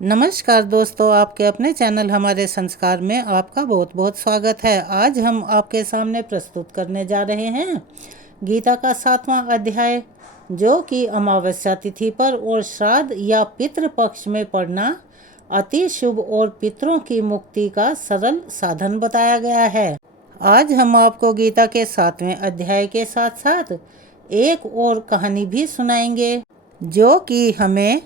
नमस्कार दोस्तों, आपके अपने चैनल हमारे संस्कार में आपका बहुत बहुत स्वागत है। आज हम आपके सामने प्रस्तुत करने जा रहे हैं गीता का 7वां अध्याय, जो कि अमावस्या तिथि पर और श्राद्ध या पितृ पक्ष में पढ़ना अति शुभ और पितरों की मुक्ति का सरल साधन बताया गया है। आज हम आपको गीता के 7वें अध्याय के साथ साथ एक और कहानी भी सुनाएंगे, जो कि हमें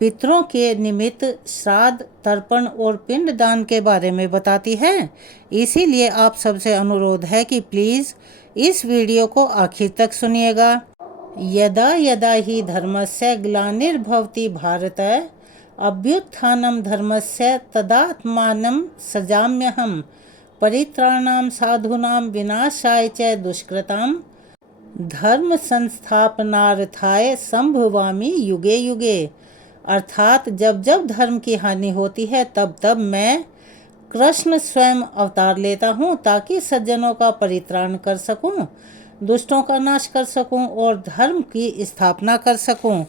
पितरों के निमित्त श्राद्ध, तर्पण और पिंडदान के बारे में बताती है। इसीलिए आप सबसे अनुरोध है कि प्लीज़ इस वीडियो को आखिर तक सुनिएगा। यदा यदा ही धर्मस्य ग्लानिर्भवति भारत, अभ्युत्थानं धर्मस्य तदात्मानं सृजाम्यहम्, परित्राणां साधूनां विनाशाय च दुष्कृतां, धर्म संस्थापनार्थाय संभवामि युगे युगे। अर्थात जब जब धर्म की हानि होती है तब तब मैं कृष्ण स्वयं अवतार लेता हूँ, ताकि सज्जनों का परित्राण कर सकूँ, दुष्टों का नाश कर सकूँ और धर्म की स्थापना कर सकूँ।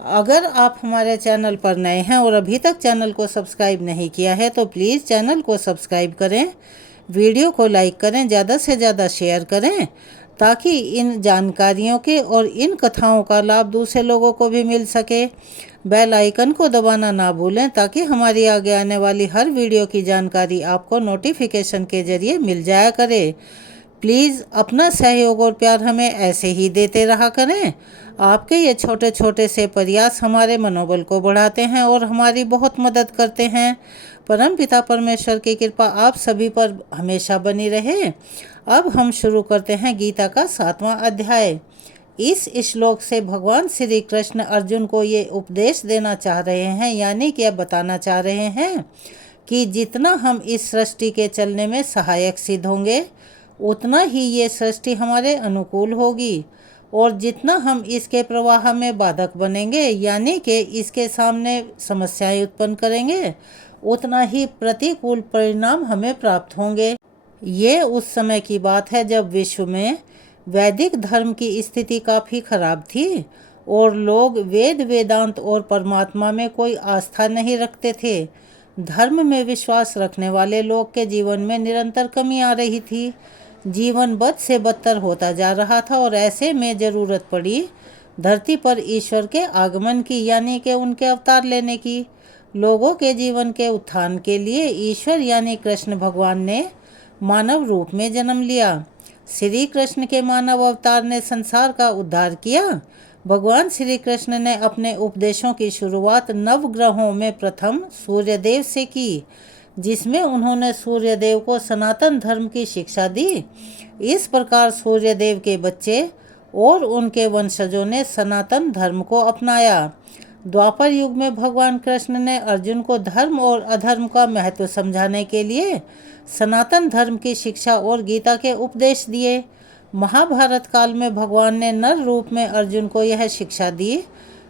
अगर आप हमारे चैनल पर नए हैं और अभी तक चैनल को सब्सक्राइब नहीं किया है तो प्लीज़ चैनल को सब्सक्राइब करें, वीडियो को लाइक करें, ज़्यादा से ज़्यादा शेयर करें, ताकि इन जानकारियों के और इन कथाओं का लाभ दूसरे लोगों को भी मिल सके। बेल आइकन को दबाना ना भूलें, ताकि हमारी आगे आने वाली हर वीडियो की जानकारी आपको नोटिफिकेशन के ज़रिए मिल जाया करे। प्लीज़ अपना सहयोग और प्यार हमें ऐसे ही देते रहा करें। आपके ये छोटे छोटे से प्रयास हमारे मनोबल को बढ़ाते हैं और हमारी बहुत मदद करते हैं। परमपिता परमेश्वर की कृपा आप सभी पर हमेशा बनी रहे। अब हम शुरू करते हैं गीता का 7वां अध्याय। इस श्लोक से भगवान श्री कृष्ण अर्जुन को ये उपदेश देना चाह रहे हैं, यानी कि अब बताना चाह रहे हैं कि जितना हम इस सृष्टि के चलने में सहायक सिद्ध होंगे, उतना ही ये सृष्टि हमारे अनुकूल होगी, और जितना हम इसके प्रवाह में बाधक बनेंगे, यानी कि इसके सामने समस्याएं उत्पन्न करेंगे, उतना ही प्रतिकूल परिणाम हमें प्राप्त होंगे। ये उस समय की बात है जब विश्व में वैदिक धर्म की स्थिति काफ़ी खराब थी और लोग वेद, वेदांत और परमात्मा में कोई आस्था नहीं रखते थे। धर्म में विश्वास रखने वाले लोग के जीवन में निरंतर कमी आ रही थी। जीवन बद से बदतर होता जा रहा था और ऐसे में ज़रूरत पड़ी धरती पर ईश्वर के आगमन की, यानी कि उनके अवतार लेने की। लोगों के जीवन के उत्थान के लिए ईश्वर यानी कृष्ण भगवान ने मानव रूप में जन्म लिया। श्री कृष्ण के मानव अवतार ने संसार का उद्धार किया। भगवान श्री कृष्ण ने अपने उपदेशों की शुरुआत नवग्रहों में प्रथम सूर्यदेव से की, जिसमें उन्होंने सूर्यदेव को सनातन धर्म की शिक्षा दी। इस प्रकार सूर्यदेव के बच्चे और उनके वंशजों ने सनातन धर्म को अपनाया। द्वापर युग में भगवान कृष्ण ने अर्जुन को धर्म और अधर्म का महत्व समझाने के लिए सनातन धर्म की शिक्षा और गीता के उपदेश दिए। महाभारत काल में भगवान ने नर रूप में अर्जुन को यह शिक्षा दी।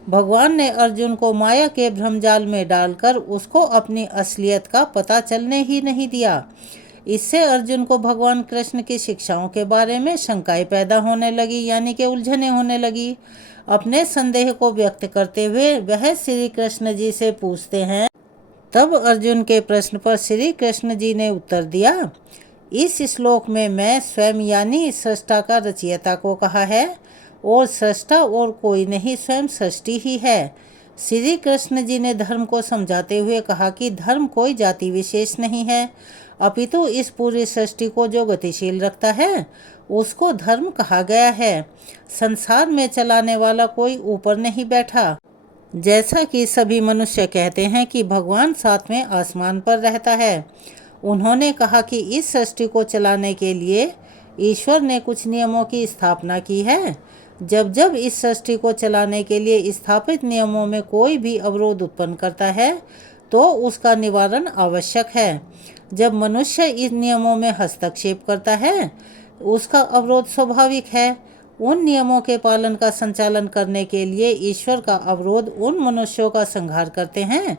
भगवान ने अर्जुन को माया के भ्रमजाल में डालकर उसको अपनी असलियत का पता चलने ही नहीं दिया। इससे अर्जुन को भगवान कृष्ण की शिक्षाओं के बारे में शंकाएं पैदा होने लगी, यानी कि उलझनें होने लगी। अपने संदेह को व्यक्त करते हुए वह श्री कृष्ण जी से पूछते हैं। तब अर्जुन के प्रश्न पर श्री कृष्ण जी ने उत्तर दिया, इस श्लोक में मैं स्वयं यानी सृष्टा का रचयिता को कहा है, और सृष्टा और कोई नहीं, स्वयं सृष्टि ही है। श्री कृष्ण जी ने धर्म को समझाते हुए कहा कि धर्म कोई जाति विशेष नहीं है, अपितु इस पूरी सृष्टि को जो गतिशील रखता है उसको धर्म कहा गया है। संसार में चलाने वाला कोई ऊपर नहीं बैठा। जैसा कि सभी मनुष्य कहते हैं कि भगवान 7वें आसमान पर रहता है, उन्होंने कहा कि इस सृष्टि को चलाने के लिए ईश्वर ने कुछ नियमों की स्थापना की है। जब जब इस सृष्टि को चलाने के लिए स्थापित नियमों में कोई भी अवरोध उत्पन्न करता है तो उसका निवारण आवश्यक है। जब मनुष्य इन नियमों में हस्तक्षेप करता है, उसका अवरोध स्वाभाविक है। उन नियमों के पालन का संचालन करने के लिए ईश्वर का अवरोध उन मनुष्यों का संहार करते हैं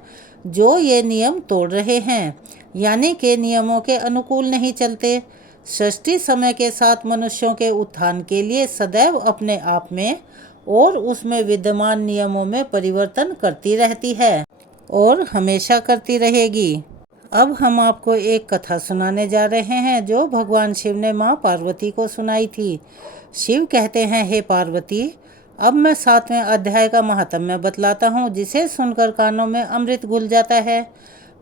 जो ये नियम तोड़ रहे हैं, यानी कि नियमों के अनुकूल नहीं चलते। सृष्टि समय के साथ मनुष्यों के उत्थान के लिए सदैव अपने आप में और उसमें विद्यमान नियमों में परिवर्तन करती रहती है। और हमेशा करती रहेगी। अब हम आपको एक कथा सुनाने जा रहे हैं जो भगवान शिव ने माँ पार्वती को सुनाई थी। शिव कहते हैं, हे पार्वती, अब मैं 7वें अध्याय का महात्म्य बतलाता हूँ, जिसे सुनकर कानों में अमृत घुल जाता है।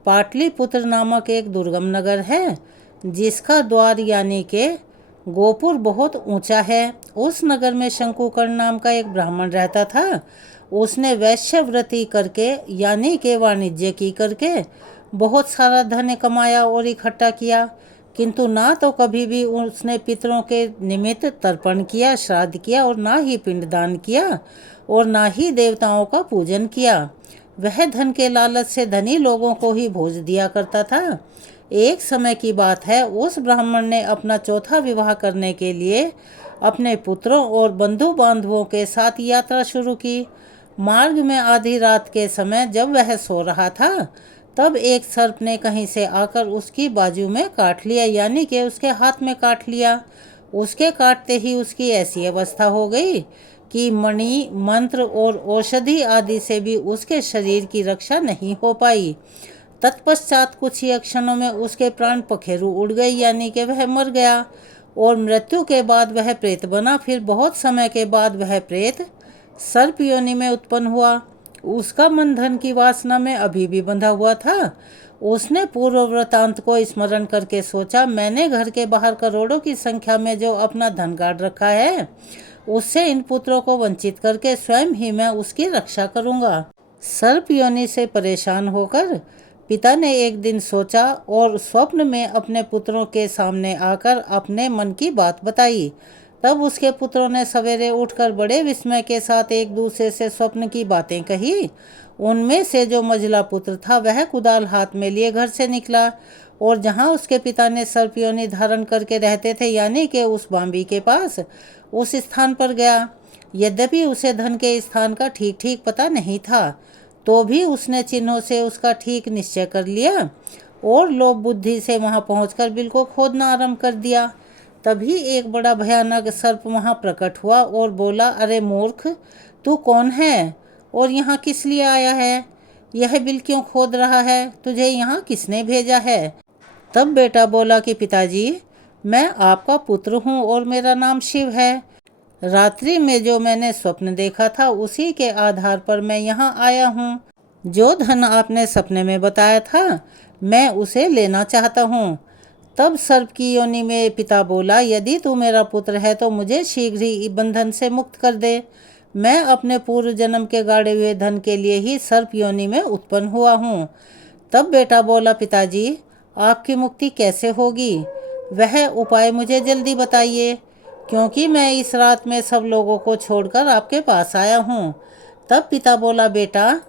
पाटलिपुत्र नामक एक दुर्गम नगर है, जिसका द्वार यानी के गोपुर बहुत ऊंचा है। उस नगर में शंकुकर्ण नाम का एक ब्राह्मण रहता था। उसने वैश्यव्रती करके यानी के वाणिज्य की करके बहुत सारा धन कमाया और इकट्ठा किया, किंतु ना तो कभी भी उसने पितरों के निमित्त तर्पण किया, श्राद्ध किया, और ना ही पिंडदान किया, और ना ही देवताओं का पूजन किया। वह धन के लालच से धनी लोगों को ही भोज दिया करता था। एक समय की बात है, उस ब्राह्मण ने अपना चौथा विवाह करने के लिए अपने पुत्रों और बंधु बांधवों के साथ यात्रा शुरू की। मार्ग में आधी रात के समय जब वह सो रहा था, तब एक सर्प ने कहीं से आकर उसकी बाजू में काट लिया, यानी कि उसके हाथ में काट लिया। उसके काटते ही उसकी ऐसी अवस्था हो गई कि मणि, मंत्र और औषधि आदि से भी उसके शरीर की रक्षा नहीं हो पाई। तत्पश्चात कुछ ही क्षणों में उसके प्राण पखेरु उड़ गए, यानी कि वह मर गया। और मृत्यु के बाद वह प्रेत बना। फिर बहुत समय के बाद वह प्रेत सर्प योनि में उत्पन्न हुआ। उसका मन धन की वासना में अभी भी बंधा हुआ था। उसने पूर्व वृतांत को स्मरण करके सोचा, मैंने घर के बाहर करोड़ों की संख्या में जो अपना धन गाड़ रखा है, उससे इन पुत्रों को वंचित करके स्वयं ही मैं उसकी रक्षा करूंगा। सर्प योनि से परेशान होकर पिता ने एक दिन सोचा और स्वप्न में अपने पुत्रों के सामने आकर अपने मन की बात बताई। तब उसके पुत्रों ने सवेरे उठकर बड़े विस्मय के साथ एक दूसरे से स्वप्न की बातें कही। उनमें से जो मझला पुत्र था वह कुदाल हाथ में लिए घर से निकला और जहाँ उसके पिता ने सर्प योनि धारण करके रहते थे, यानी कि उस बांबी के पास, उस स्थान पर गया। यद्यपि उसे धन के स्थान का ठीक ठीक पता नहीं था, तो भी उसने चिन्हों से उसका ठीक निश्चय कर लिया और लोभ बुद्धि से वहां पहुंचकर बिल को खोदना आरंभ कर दिया। तभी एक बड़ा भयानक सर्प वहां प्रकट हुआ और बोला, अरे मूर्ख, तू कौन है और यहाँ किस लिए आया है? यह बिल क्यों खोद रहा है? तुझे यहाँ किसने भेजा है? तब बेटा बोला कि पिताजी, मैं आपका पुत्र हूँ और मेरा नाम शिव है। रात्रि में जो मैंने स्वप्न देखा था उसी के आधार पर मैं यहाँ आया हूँ। जो धन आपने सपने में बताया था, मैं उसे लेना चाहता हूँ। तब सर्प की योनि में पिता बोला, यदि तू मेरा पुत्र है तो मुझे शीघ्र ही बंधन से मुक्त कर दे। मैं अपने पूर्व जन्म के गाड़े हुए धन के लिए ही सर्प योनि में उत्पन्न हुआ हूँ। तब बेटा बोला, पिताजी, आपकी मुक्ति कैसे होगी? वह उपाय मुझे जल्दी बताइए, क्योंकि मैं इस रात में सब लोगों को छोड़कर आपके पास आया हूँ। तब पिता बोला, बेटा,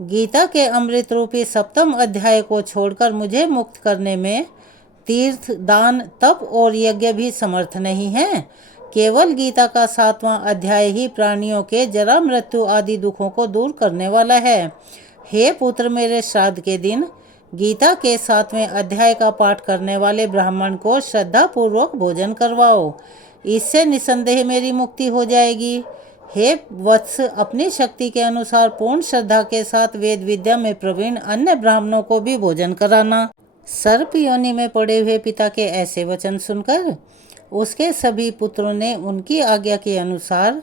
गीता के अमृत रूपी 7वें अध्याय को छोड़कर मुझे मुक्त करने में तीर्थ, दान, तप और यज्ञ भी समर्थ नहीं है। केवल गीता का 7वां अध्याय ही प्राणियों के जरा, मृत्यु आदि दुखों को दूर करने वाला है। हे पुत्र, मेरे श्राद्ध के दिन गीता के 7वें अध्याय का पाठ करने वाले ब्राह्मण को श्रद्धा पूर्वक भोजन करवाओ। इससे निसंदेह मेरी मुक्ति हो जाएगी। हे वत्स, अपनी शक्ति के अनुसार पूर्ण श्रद्धा के साथ वेद विद्या में प्रवीण अन्य ब्राह्मणों को भी भोजन कराना। सर्प योनि में पड़े हुए पिता के ऐसे वचन सुनकर उसके सभी पुत्रों ने उनकी आज्ञा के अनुसार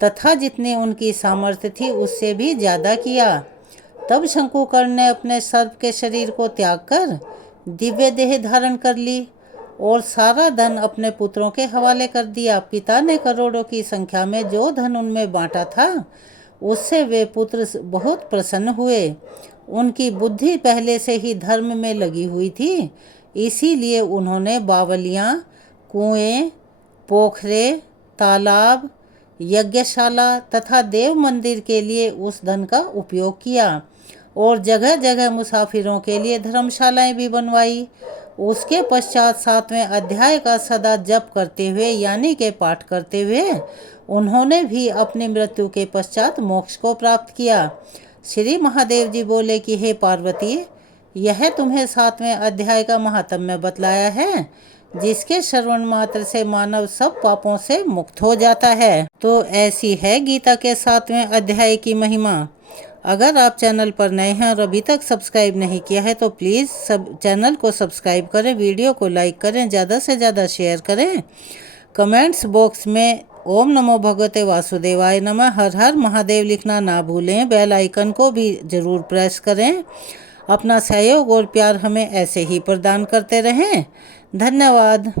तथा जितनी उनकी सामर्थ्य थी उससे भी ज्यादा किया। तब शंकुकर्ण ने अपने सर्प के शरीर को त्याग कर दिव्य देह धारण कर ली और सारा धन अपने पुत्रों के हवाले कर दिया। पिता ने करोड़ों की संख्या में जो धन उनमें बांटा था, उससे वे पुत्र बहुत प्रसन्न हुए। उनकी बुद्धि पहले से ही धर्म में लगी हुई थी, इसीलिए उन्होंने बावलियाँ, कुएं, पोखरे, तालाब, यज्ञशाला तथा देव मंदिर के लिए उस धन का उपयोग किया और जगह जगह मुसाफिरों के लिए धर्मशालाएं भी बनवाई। उसके पश्चात 7वें अध्याय का सदा जप करते हुए यानी के पाठ करते हुए उन्होंने भी अपनी मृत्यु के पश्चात मोक्ष को प्राप्त किया। श्री महादेव जी बोले कि हे पार्वती, यह तुम्हें 7वें अध्याय का महात्म्य बतलाया है, जिसके श्रवण मात्र से मानव सब पापों से मुक्त हो जाता है। तो ऐसी है गीता के 7वें अध्याय की महिमा। अगर आप चैनल पर नए हैं और अभी तक सब्सक्राइब नहीं किया है तो प्लीज़ चैनल को सब्सक्राइब करें, वीडियो को लाइक करें, ज़्यादा से ज़्यादा शेयर करें। कमेंट्स बॉक्स में ओम नमो भगवते वासुदेवाय नमः, हर हर महादेव लिखना ना भूलें। बेल आइकन को भी ज़रूर प्रेस करें। अपना सहयोग और प्यार हमें ऐसे ही प्रदान करते रहें। धन्यवाद।